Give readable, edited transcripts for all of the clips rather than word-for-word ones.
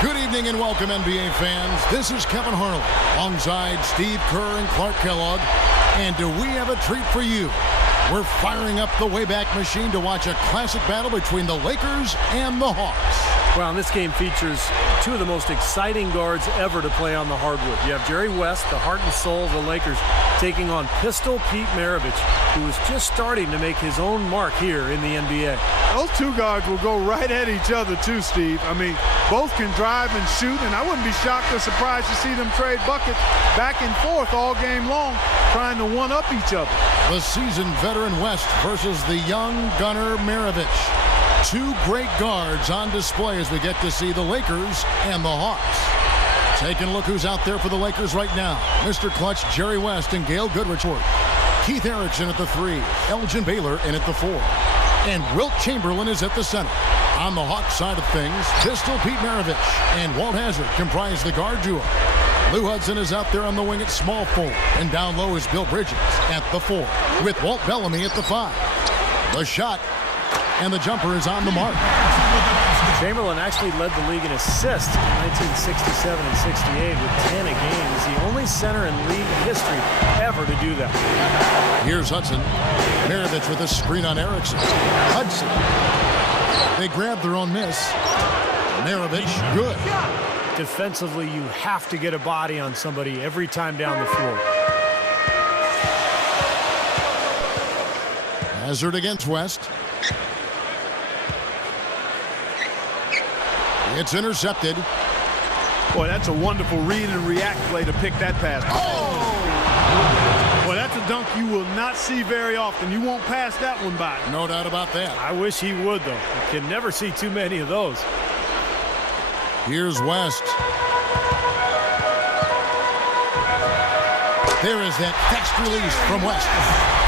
Good evening and welcome, NBA fans. This is Kevin Harlan alongside Steve Kerr and Clark Kellogg. And do we have a treat for you? We're firing up the Wayback Machine to watch a classic battle between the Lakers and the Hawks. Well, and this game features two of the most exciting guards ever to play on the hardwood. You have Jerry West, the heart and soul of the Lakers, taking on Pistol Pete Maravich, who is just starting to make his own mark here in the NBA. Those two guards will go right at each other too, Steve. I mean, both can drive and shoot, and I wouldn't be shocked or surprised to see them trade buckets back and forth all game long, trying to one-up each other. The seasoned veteran West versus the young gunner Maravich. Two great guards on display as we get to see the Lakers and the Hawks. Taking a look who's out there for the Lakers right now. Mr. Clutch, Jerry West and Gail Goodrich. Keith Erickson at the 3. Elgin Baylor in at the 4. And Wilt Chamberlain is at the center. On the Hawks side of things, Pistol Pete Maravich and Walt Hazzard comprise the guard duo. Lou Hudson is out there on the wing at small forward. And down low is Bill Bridges at the 4, with Walt Bellamy at the 5. The shot and the jumper is on the mark. Chamberlain actually led the league in assists in 1967 and 68 with 10 a game. He's the only center in league history ever to do that. Here's Hudson. Maravich with a screen on Erickson. Hudson. They grab their own miss. Maravich, good. Defensively, you have to get a body on somebody every time down the floor. Hazzard against West. It's intercepted. Boy, that's a wonderful read and react play to pick that pass. Oh! Boy, that's a dunk you will not see very often. You won't pass that one by. No doubt about that. I wish he would, though. You can never see too many of those. Here's West. There is that fast release from West.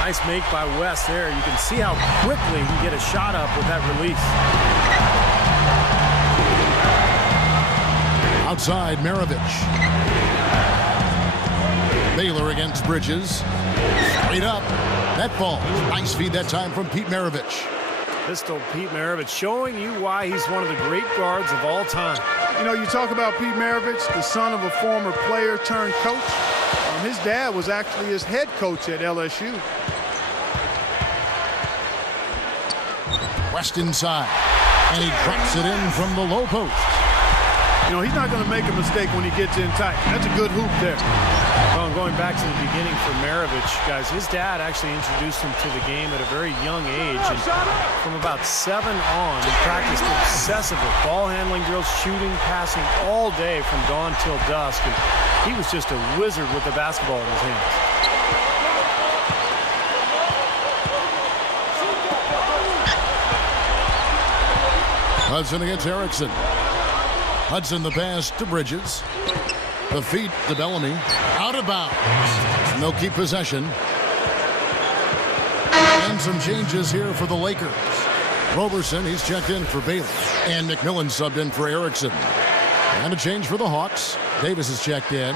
Nice make by West there. You can see how quickly he can get a shot up with that release. Outside, Maravich. Baylor against Bridges. Straight up. That falls. Nice feed that time from Pete Maravich. Pistol Pete Maravich showing you why he's one of the great guards of all time. You know, you talk about Pete Maravich, the son of a former player turned coach. His dad was actually his head coach at LSU. West inside. And he drops it in from the low post. You know, he's not going to make a mistake when he gets in tight. That's a good hoop there. Well, going back to the beginning for Maravich, guys, his dad actually introduced him to the game at a very young age. And from about 7 on, he practiced obsessively. Ball handling drills, shooting, passing all day from dawn till dusk. And he was just a wizard with the basketball in his hands. Hudson against Erickson. Hudson the pass to Bridges. The feed to Bellamy. Out of bounds. And they'll keep possession. And some changes here for the Lakers. Roberson, he's checked in for Baylor. And McMillan subbed in for Erickson. And a change for the Hawks. Davis is checked in.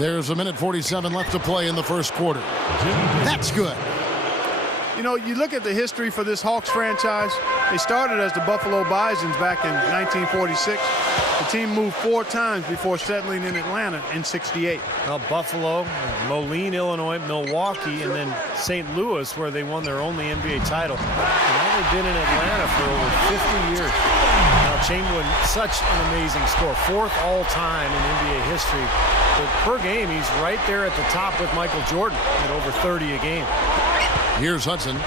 There's 1:47 left to play in the first quarter. That's good. You know, you look at the history for this Hawks franchise. They started as the Buffalo Bisons back in 1946. The team moved 4 times before settling in Atlanta in '68. Well, Buffalo, Moline, Illinois, Milwaukee, and then St. Louis, where they won their only NBA title. And now they've been in Atlanta for over 50 years. Now, Chamberlain, such an amazing score. 4th all-time in NBA history. But per game, he's right there at the top with Michael Jordan at over 30 a game. Here's Hudson.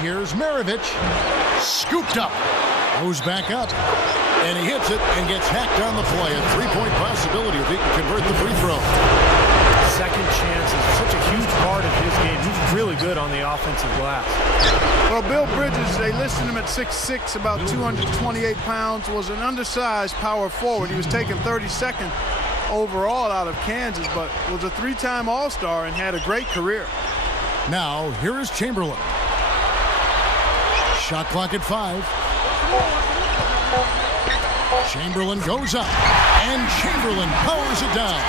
Here's Maravich. Scooped up. Goes back up. And he hits it and gets hacked on the play. A 3-point possibility if he can convert the free throw. Second chance is such a huge part of his game. He's really good on the offensive glass. Well, Bill Bridges, they listed him at 6'6", about 228 pounds, was an undersized power forward. He was taken 32nd overall out of Kansas, but was a 3-time All-Star and had a great career. Now, here is Chamberlain. Shot clock at 5. Chamberlain goes up, and Chamberlain powers it down.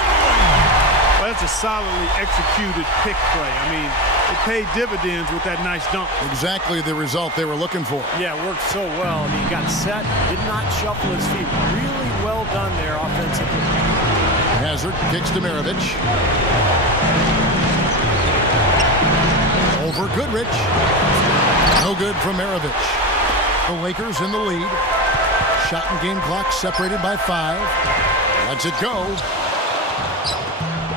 Well, that's a solidly executed pick play. I mean, it paid dividends with that nice dunk. Exactly the result they were looking for. Yeah, it worked so well. I mean, he got set, did not shuffle his feet. Really well done there offensively. Hazard kicks to Maravich. Over Goodrich. No good from Maravich. The Lakers in the lead. Shot and game clock separated by 5. Lets it go.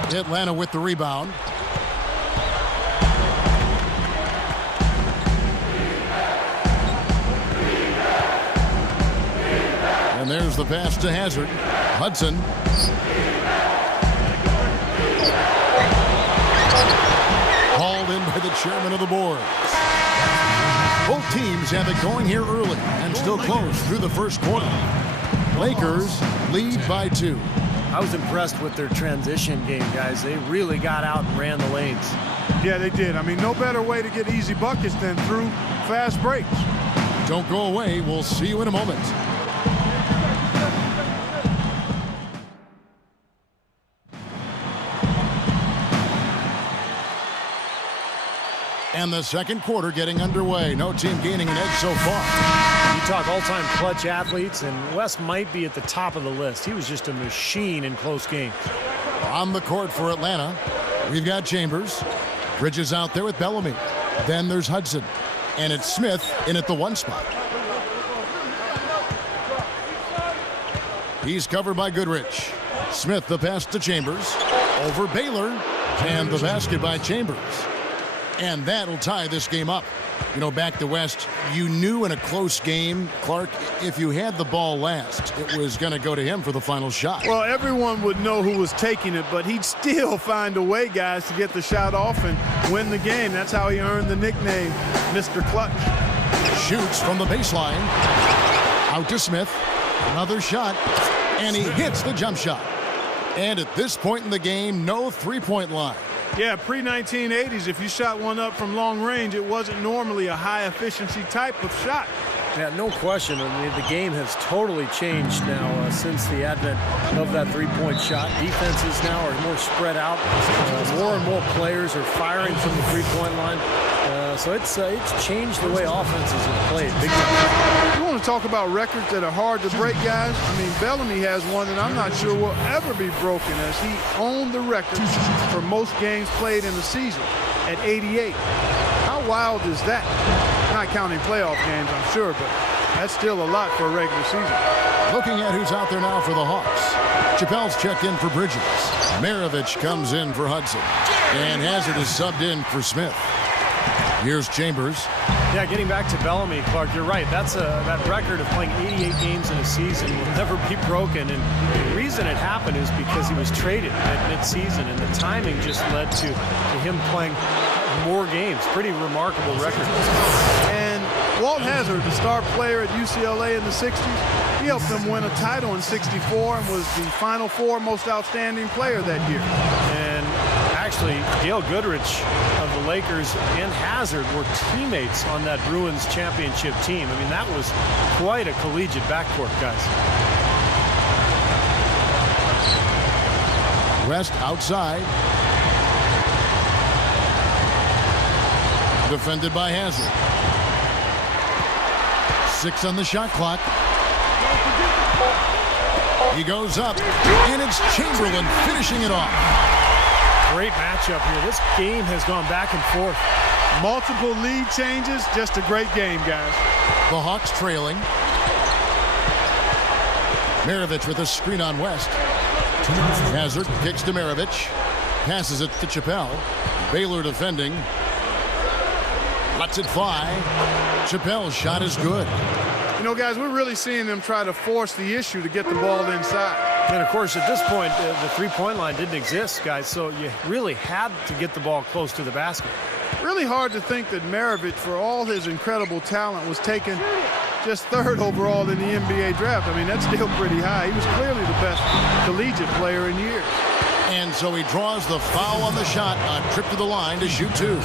Atlanta with the rebound. And there's the pass to Hazard. Hudson. Hauled in by the chairman of the board. Both teams have it going here early and still close through the first quarter. Lakers lead by 2. I was impressed with their transition game, guys. They really got out and ran the lanes. Yeah, they did. I mean, no better way to get easy buckets than through fast breaks. Don't go away. We'll see you in a moment. And the second quarter getting underway. No team gaining an edge so far. You talk all-time clutch athletes, and West might be at the top of the list. He was just a machine in close games. On the court for Atlanta, we've got Chambers. Bridges out there with Bellamy. Then there's Hudson. And it's Smith in at the 1 spot. He's covered by Goodrich. Smith the pass to Chambers. Over Baylor. And the basket by Chambers. And that'll tie this game up. You know, back to West, you knew in a close game, Clark, if you had the ball last, it was going to go to him for the final shot. Well, everyone would know who was taking it, but he'd still find a way, guys, to get the shot off and win the game. That's how he earned the nickname, Mr. Clutch. Shoots from the baseline. Out to Smith. Another shot. And he hits the jump shot. And at this point in the game, no three-point line. Yeah, pre-1980s, if you shot one up from long range, it wasn't normally a high-efficiency type of shot. Yeah, no question. I mean, the game has totally changed now since the advent of that three-point shot. Defenses now are more spread out. More and more players are firing from the three-point line. So it's changed the way offenses have played big time. You want to talk about records that are hard to break, guys? I mean, Bellamy has one that I'm not sure will ever be broken, as he owned the record for most games played in a season at 88. How wild is that? Not counting playoff games, I'm sure, but that's still a lot for a regular season. Looking at who's out there now for the Hawks. Chappelle's checked in for Bridges. Maravich comes in for Hudson. And Hazard is subbed in for Smith. Here's Chambers. Yeah, getting back to Bellamy, Clark, you're right. That's that record of playing 88 games in a season will never be broken. And the reason it happened is because he was traded at midseason, and the timing just led to him playing more games. Pretty remarkable record. And Walt Hazzard, the star player at UCLA in the 60s, he helped them win a title in '64 and was the Final Four most outstanding player that year. And actually, Gail Goodrich of the Lakers and Hazard were teammates on that Bruins championship team. I mean, that was quite a collegiate backcourt, guys. West outside. Defended by Hazard. 6 on the shot clock. He goes up, and it's Chamberlain finishing it off. Great matchup here. This game has gone back and forth. Multiple lead changes, just a great game, guys. The Hawks trailing. Maravich with a screen on West. Hazard kicks to Maravich. Passes it to Chappelle. Baylor defending. Lets it fly. Chappelle's shot is good. You know, guys, we're really seeing them try to force the issue to get the ball inside. And, of course, at this point, the three-point line didn't exist, guys, so you really had to get the ball close to the basket. Really hard to think that Maravich, for all his incredible talent, was taken just 3rd overall in the NBA draft. I mean, that's still pretty high. He was clearly the best collegiate player in years. And so he draws the foul on the shot, a trip to the line to shoot 2.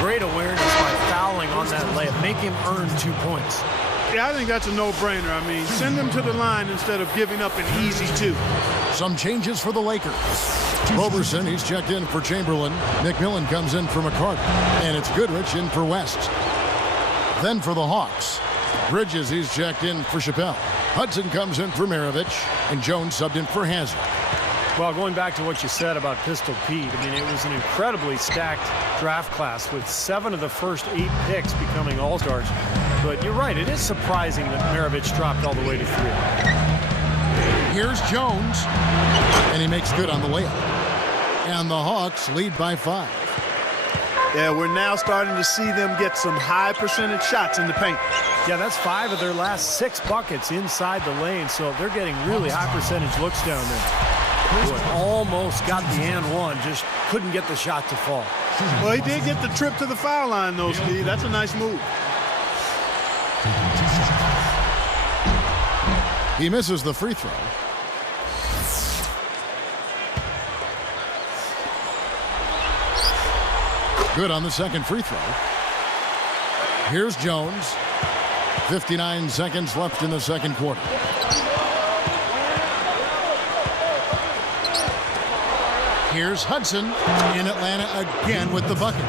Great awareness by fouling on that layup. Make him earn 2 points. Yeah, I think that's a no-brainer. I mean, send them to the line instead of giving up an easy 2. Some changes for the Lakers. Roberson, he's checked in for Chamberlain. McMillan comes in for McCarty. And it's Goodrich in for West. Then for the Hawks, Bridges, he's checked in for Chappelle. Hudson comes in for Maravich. And Jones subbed in for Hazard. Well, going back to what you said about Pistol Pete, I mean, it was an incredibly stacked draft class with 7 of the first 8 picks becoming All-Stars. But you're right, it is surprising that Maravich dropped all the way to 3. Here's Jones, and he makes good on the layup. And the Hawks lead by 5. Yeah, we're now starting to see them get some high percentage shots in the paint. Yeah, that's 5 of their last 6 buckets inside the lane, so they're getting really high percentage looks down there. Boy, almost got the and one, just couldn't get the shot to fall. Well, he did get the trip to the foul line, though, Steve. That's a nice move. He misses the free throw. Good on the second free throw. Here's Jones. 59 seconds left in the second quarter. Here's Hudson in Atlanta again with the bucket.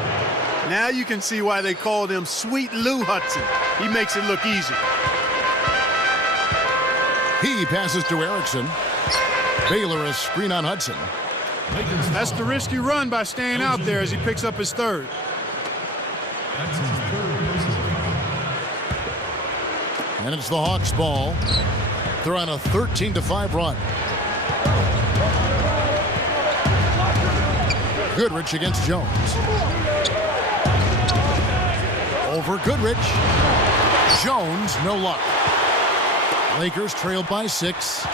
Now you can see why they called him Sweet Lou Hudson. He makes it look easy. He passes to Erickson. Baylor a screen on Hudson. That's the risky run by staying out there as he picks up his 3rd. And it's the Hawks' ball. They're on a 13-5 run. Goodrich against Jones. Over Goodrich. Jones, no luck. Lakers trailed by 6.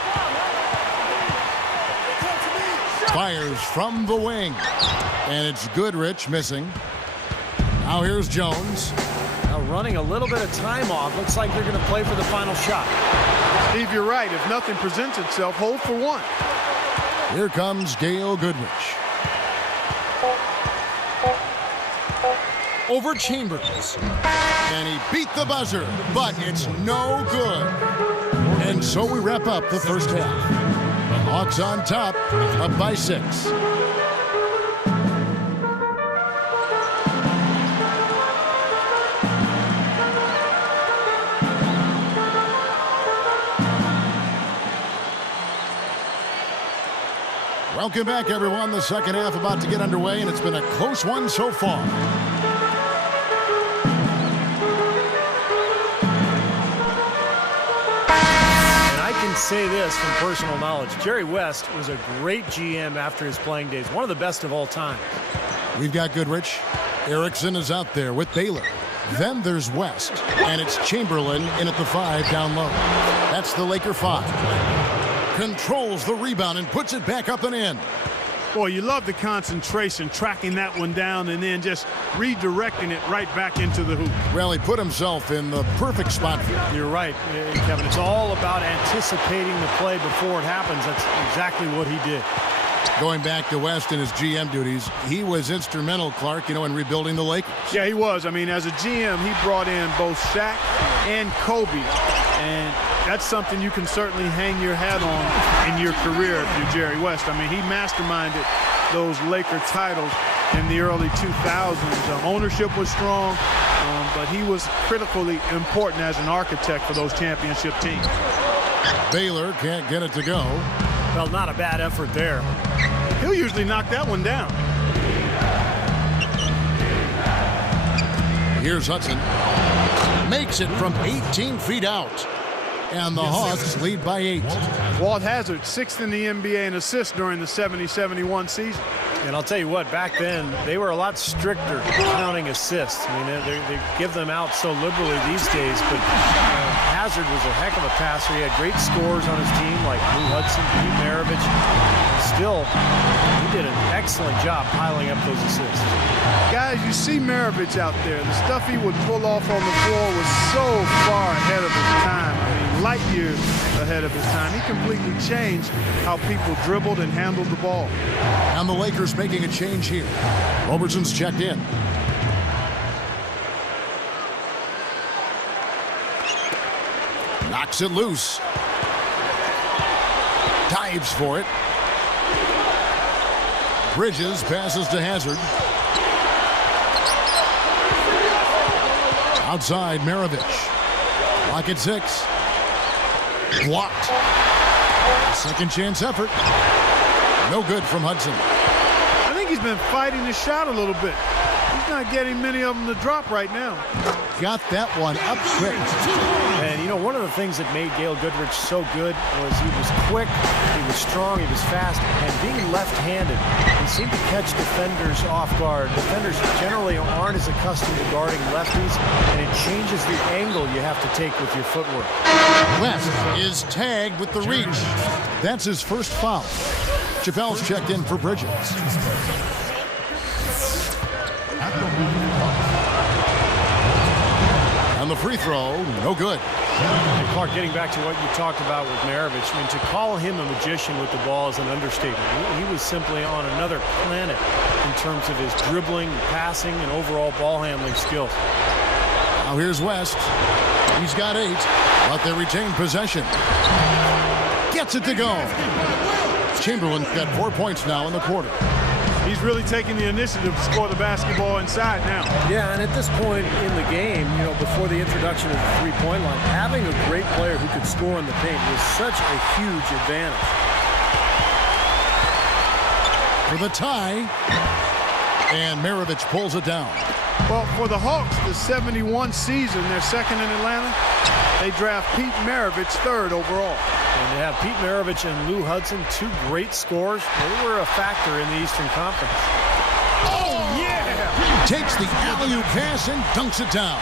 Fires from the wing. And it's Goodrich missing. Now here's Jones. Now running a little bit of time off. Looks like they're going to play for the final shot. Steve, you're right. If nothing presents itself, hold for 1. Here comes Gail Goodrich. Over Chambers. And he beat the buzzer, but it's no good. And so we wrap up the first half. Hawks on top, up by 6. Welcome back, everyone. The second half about to get underway, and it's been a close one so far. Say this from personal knowledge. Jerry West was a great GM after his playing days. One of the best of all time. We've got Goodrich. Erickson is out there with Baylor. Then there's West. And it's Chamberlain in at the 5 down low. That's the Laker 5. Controls the rebound and puts it back up and in. Boy, you love the concentration, tracking that one down and then just redirecting it right back into the hoop. Well, he put himself in the perfect spot for it. You're right, Kevin. It's all about anticipating the play before it happens. That's exactly what he did. Going back to West and his GM duties, he was instrumental, Clark, in rebuilding the Lakers. Yeah, he was. I mean, as a GM, he brought in both Shaq and Kobe. And that's something you can certainly hang your hat on in your career if you're Jerry West. I mean, he masterminded those Laker titles in the early 2000s. The ownership was strong, but he was critically important as an architect for those championship teams. Baylor can't get it to go. Well, not a bad effort there. He'll usually knock that one down. Here's Hudson. Makes it from 18 feet out. And the Hawks lead by 8. Walt Hazzard, 6th in the NBA in assists during the 70-71 season. And I'll tell you what, back then, they were a lot stricter counting assists. I mean, they give them out so liberally these days, but Hazzard was a heck of a passer. He had great scores on his team, like Lou Hudson, Pete Maravich. Still, he did an excellent job piling up those assists. Guys, you see Maravich out there. The stuff he would pull off on the floor was so far ahead of his time. I mean, light years ahead of his time. He completely changed how people dribbled and handled the ball. And the Lakers making a change here. Roberson's checked in. Knocks it loose. Dives for it. Bridges passes to Hazard. Outside, Maravich. Lock at 6. Blocked. Second chance effort. No good from Hudson. I think he's been fighting the shot a little bit. He's not getting many of them to drop right now. Got that one up quick. And, you know, one of the things that made Gail Goodrich so good was he was quick, he was strong, he was fast, and being left-handed, he seemed to catch defenders off guard. Defenders generally aren't as accustomed to guarding lefties, and it changes the angle you have to take with your footwork. West is tagged with the reach. That's his first foul. Chappelle's checked in for Bridges. And the free throw, no good. And Clark, getting back to what you talked about with Maravich, I mean, to call him a magician with the ball is an understatement. He was simply on another planet in terms of his dribbling, passing, and overall ball handling skills. Now here's West. He's got 8, but they retain possession. Gets it to go. Chamberlain got 4 points now in the quarter. He's really taking the initiative to score the basketball inside now. Yeah, and at this point in the game, you know, before the introduction of the three-point line, having a great player who could score in the paint was such a huge advantage. For the tie, and Maravich pulls it down. Well, for the Hawks, the 71 season, they're second in Atlanta. They draft Pete Maravich 3rd overall. And they have Pete Maravich and Lou Hudson, 2 great scorers. They were a factor in the Eastern Conference. Oh, yeah! Takes the alley-oop pass and dunks it down.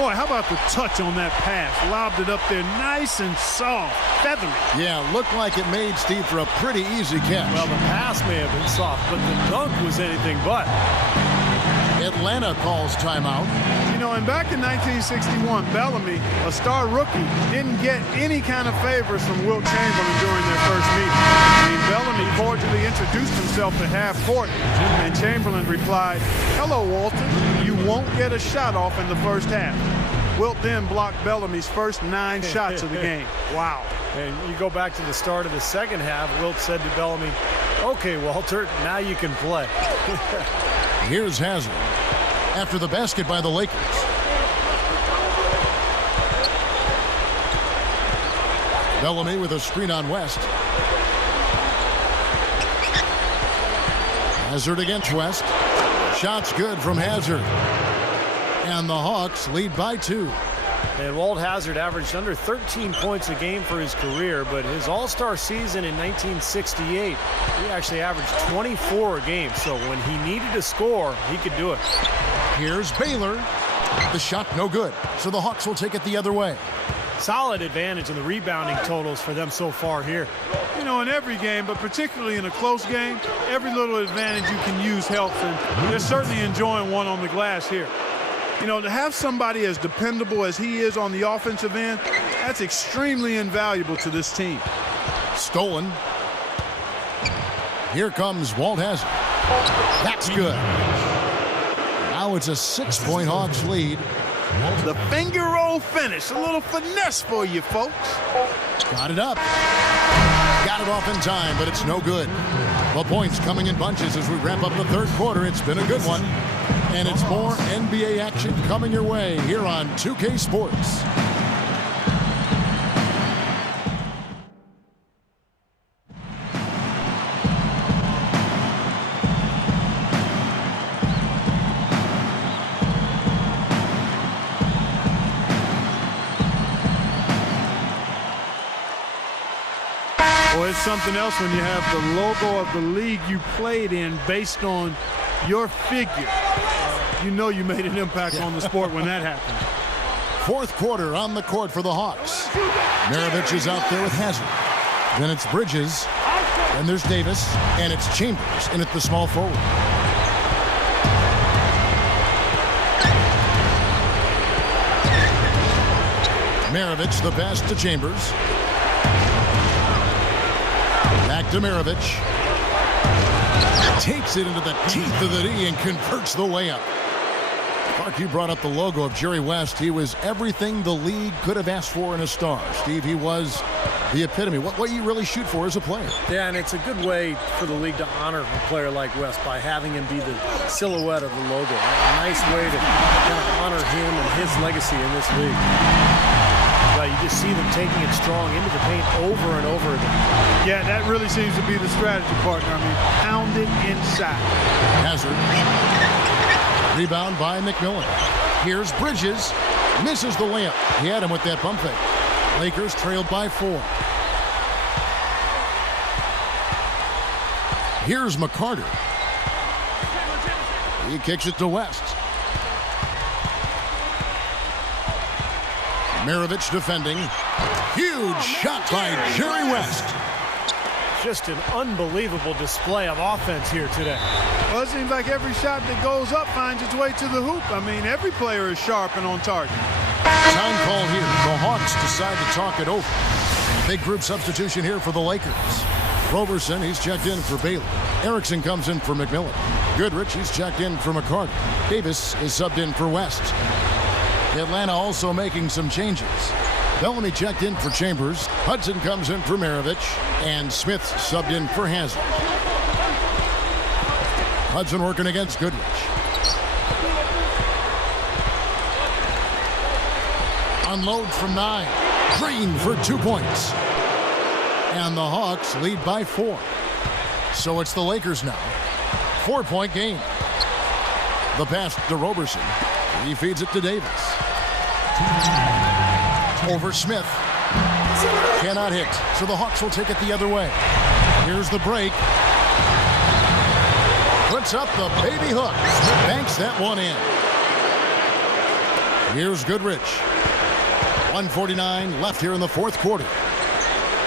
Boy, how about the touch on that pass? Lobbed it up there nice and soft, feathery. Yeah, looked like it made Steve for a pretty easy catch. Well, the pass may have been soft, but the dunk was anything but. Atlanta calls timeout. You know, and back in 1961, Bellamy, a star rookie, didn't get any kind of favors from Wilt Chamberlain during their first meeting. I mean, Bellamy cordially introduced himself at half court, and Chamberlain replied, "Hello, Walter. You won't get a shot off in the first half." Wilt then blocked Bellamy's first 9 shots of the game. Wow. And you go back to the start of the second half, Wilt said to Bellamy, "Okay, Walter, now you can play." Here's Hazard after the basket by the Lakers. Bellamy with a screen on West. Hazard against West. Shots good from Hazard. And the Hawks lead by 2. And Walt Hazard averaged under 13 points a game for his career, but his All-Star season in 1968, he actually averaged 24 a game. So when he needed to score, he could do it. Here's Baylor. The shot no good, so the Hawks will take it the other way. Solid advantage in the rebounding totals for them so far here. You know, in every game, but particularly in a close game, every little advantage you can use helps, and they're certainly enjoying one on the glass here. You know, to have somebody as dependable as he is on the offensive end, that's extremely invaluable to this team. Stolen. Here comes Walt Hazard. That's good. Now it's a 6-point Hawks lead. The finger roll finish. A little finesse for you, folks. Got it up. Got it off in time, but it's no good. The points coming in bunches as we wrap up the third quarter. It's been a good one. And it's more NBA action coming your way here on 2K Sports. Well, it's something else when you have the logo of the league you played in based on your figure. You know you made an impact on the sport when that happened. Fourth quarter on the court for the Hawks. Maravich is out there with Hazard. Then it's Bridges. Then there's Davis. And it's Chambers in at the small forward. Maravich, the pass to Chambers. Back to Maravich. Takes it into the teeth of the D and converts the layup. Clark, you brought up the logo of Jerry West. He was everything the league could have asked for in a star. Steve, he was the epitome. What you really shoot for as a player. Yeah, and it's a good way for the league to honor a player like West by having him be the silhouette of the logo. A nice way to kind of honor him and his legacy in this league. You just see them taking it strong into the paint over and over again. Yeah, that really seems to be the strategy, partner. I mean, pound it inside. Hazard. Rebound by McMillan. Here's Bridges. Misses the layup. He had him with that pump fake. Lakers trailed by 4. Here's McCarter. He kicks it to West. Maravich defending. Huge shot by Jerry West. Just an unbelievable display of offense here today. Well, it seems like every shot that goes up finds its way to the hoop. I mean, every player is sharp and on target. Time call here. The Hawks decide to talk it over. Big group substitution here for the Lakers. Roberson, he's checked in for Bailey. Erickson comes in for McMillan. Goodrich, he's checked in for McCarty. Davis is subbed in for West. Atlanta also making some changes. Bellamy checked in for Chambers. Hudson comes in for Maravich. And Smith subbed in for Hazard. Hudson working against Goodrich. Unload from 9. Green for 2 points. And the Hawks lead by 4. So it's the Lakers now. 4-point game. The pass to Roberson. He feeds it to Davis. Over Smith. Cannot hit. So the Hawks will take it the other way. Here's the break. Puts up the baby hook. Banks that one in. Here's Goodrich. 1:49 left here in the fourth quarter.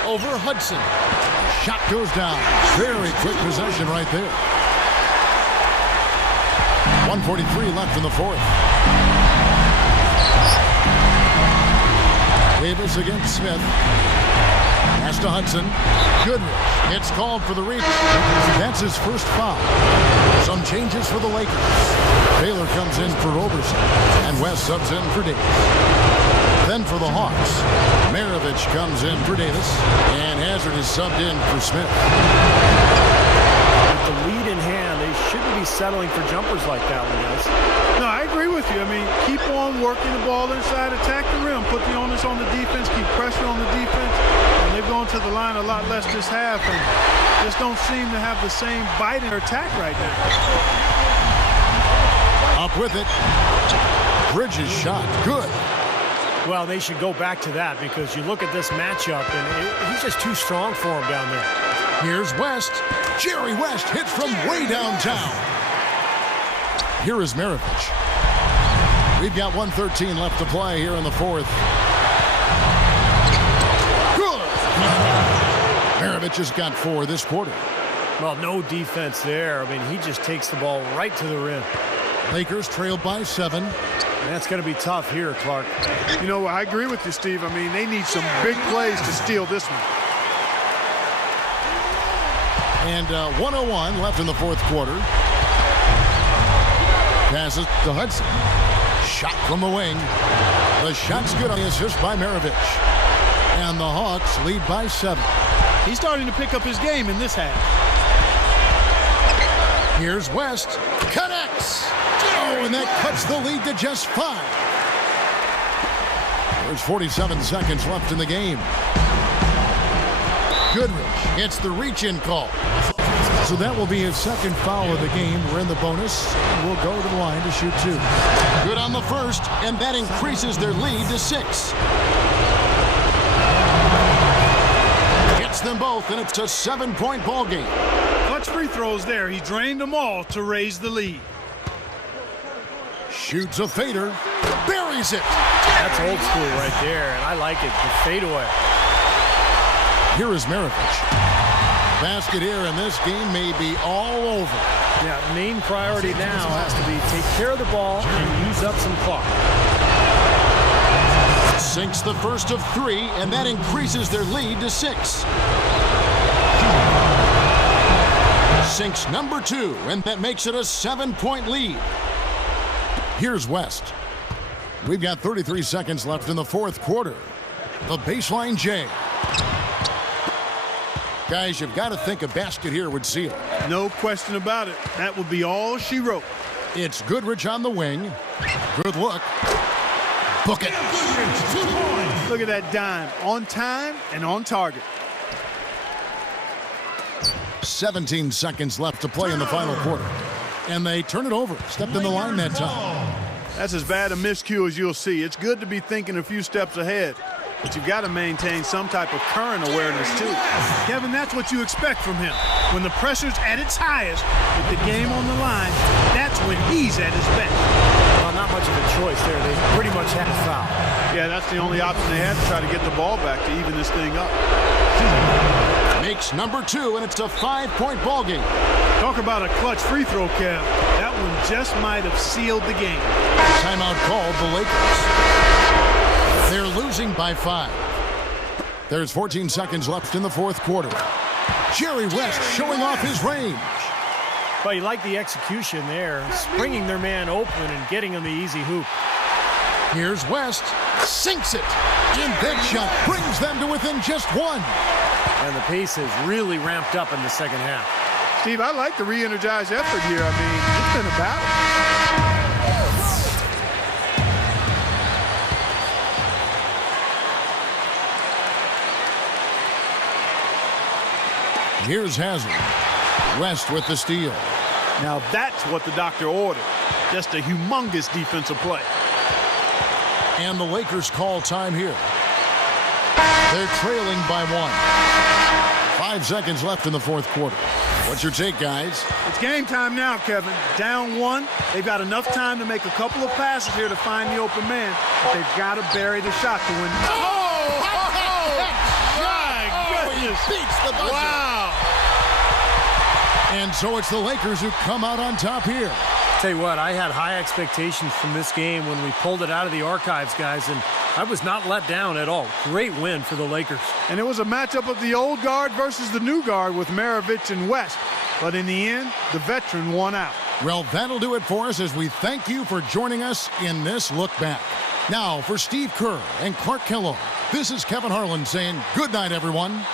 Over Hudson. Shot goes down. Very quick possession right there. 1:43 left in the fourth. Davis against Smith. Pass to Hudson. Goodrich. It's called for the reach. That's his first foul. Some changes for the Lakers. Baylor comes in for Roberson. And West subs in for Davis. Then for the Hawks, Maravich comes in for Davis. And Hazard is subbed in for Smith. With the lead in hand, they shouldn't be settling for jumpers like that one, guys. No, I agree with you. I mean, keep on working the ball inside, attack the rim, put the onus on the defense, keep pressure on the defense. And they've gone to the line a lot less this half and just don't seem to have the same bite in their attack right now. Up with it. Bridges shot. Good. Well, they should go back to that because you look at this matchup and he's just too strong for him down there. Here's West. Jerry West hits from way downtown. Here is Maravich. We've got 1:13 left to play here in the fourth. Good. Maravich has got 4 this quarter. Well, no defense there. I mean, he just takes the ball right to the rim. Lakers trailed by 7. And that's going to be tough here, Clark. You know, I agree with you, Steve. I mean, they need some big plays to steal this one. And 1:01 left in the fourth quarter. Passes to Hudson. Shot from the wing. The shot's good on the assist by Maravich. And the Hawks lead by 7. He's starting to pick up his game in this half. Here's West. Connects. Oh, and that cuts the lead to just 5. There's 47 seconds left in the game. Goodrich gets the reach-in call. So that will be his second foul of the game. We're in the bonus. We'll go to the line to shoot 2. Good on the first, and that increases their lead to 6. Gets them both, and it's a 7-point ball game. Clutch free throws there. He drained them all to raise the lead. Shoots a fader. Buries it. That's old school right there, and I like it. The fadeaway. Here is Maravich. Basket here, and this game may be all over. Yeah, main priority now has to be take care of the ball and use up some clock. Sinks the first of 3, and that increases their lead to 6. Sinks number 2, and that makes it a 7-point lead. Here's West. We've got 33 seconds left in the fourth quarter. The baseline J. Guys, you've got to think a basket here would seal. No question about it. That would be all she wrote. It's Goodrich on the wing. Good look. Book it. Look at that dime. On time and on target. 17 seconds left to play in the final quarter. And they turn it over. Stepped in the line that time. That's as bad a miscue as you'll see. It's good to be thinking a few steps ahead, but you've got to maintain some type of current awareness too. Kevin, that's what you expect from him. When the pressure's at its highest, with the game on the line, that's when he's at his best. Well, not much of a choice there. They pretty much had to foul. Yeah, that's the only option they had to try to get the ball back to even this thing up. Makes number 2, and it's a 5-point ball game. Talk about a clutch free throw, Kev. That one just might have sealed the game. Timeout called the Lakers. They're losing by 5. There's 14 seconds left in the fourth quarter. Jerry West showing off his range. But you like the execution there, springing their man open and getting him the easy hoop. Here's West. Sinks it. In big shot. Brings them to within just 1. And the pace has really ramped up in the second half. Steve, I like the re-energized effort here. I mean, it's been a battle. Here's Hazard. West with the steal. Now that's what the doctor ordered. Just a humongous defensive play. And the Lakers call time here. They're trailing by 1. 5 seconds left in the fourth quarter. What's your take, guys? It's game time now, Kevin. Down 1. They've got enough time to make a couple of passes here to find the open man, but they've got to bury the shot to win. My goodness. Beats the buzzer. Wow. And so it's the Lakers who come out on top here. Tell you what, I had high expectations from this game when we pulled it out of the archives, guys, and I was not let down at all. Great win for the Lakers. And it was a matchup of the old guard versus the new guard with Maravich and West. But in the end, the veteran won out. Well, that'll do it for us as we thank you for joining us in this look back. Now, for Steve Kerr and Clark Kellogg, this is Kevin Harlan saying good night, everyone.